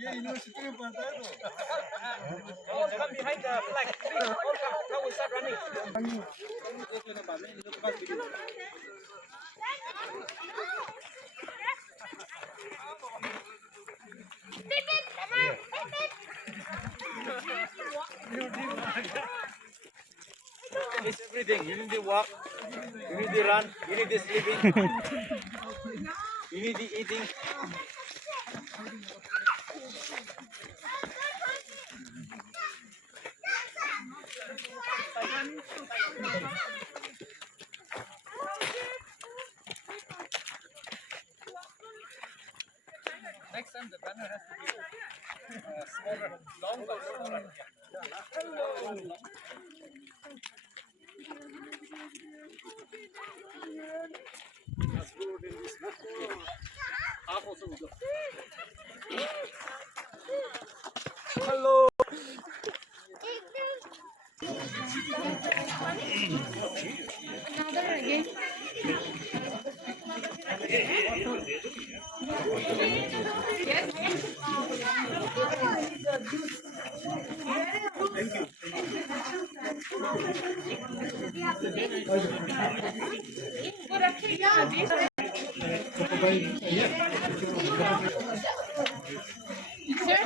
ये यूनिवर्सिटी में पढ़ता है तो All come behind the flag. Please, all come. Now we start running. It's everything. You need to walk. You need to run. You need to sleeping. You need to eating. Next time the banner has to be smaller, longer. Hello. Hello. Another again. Sir?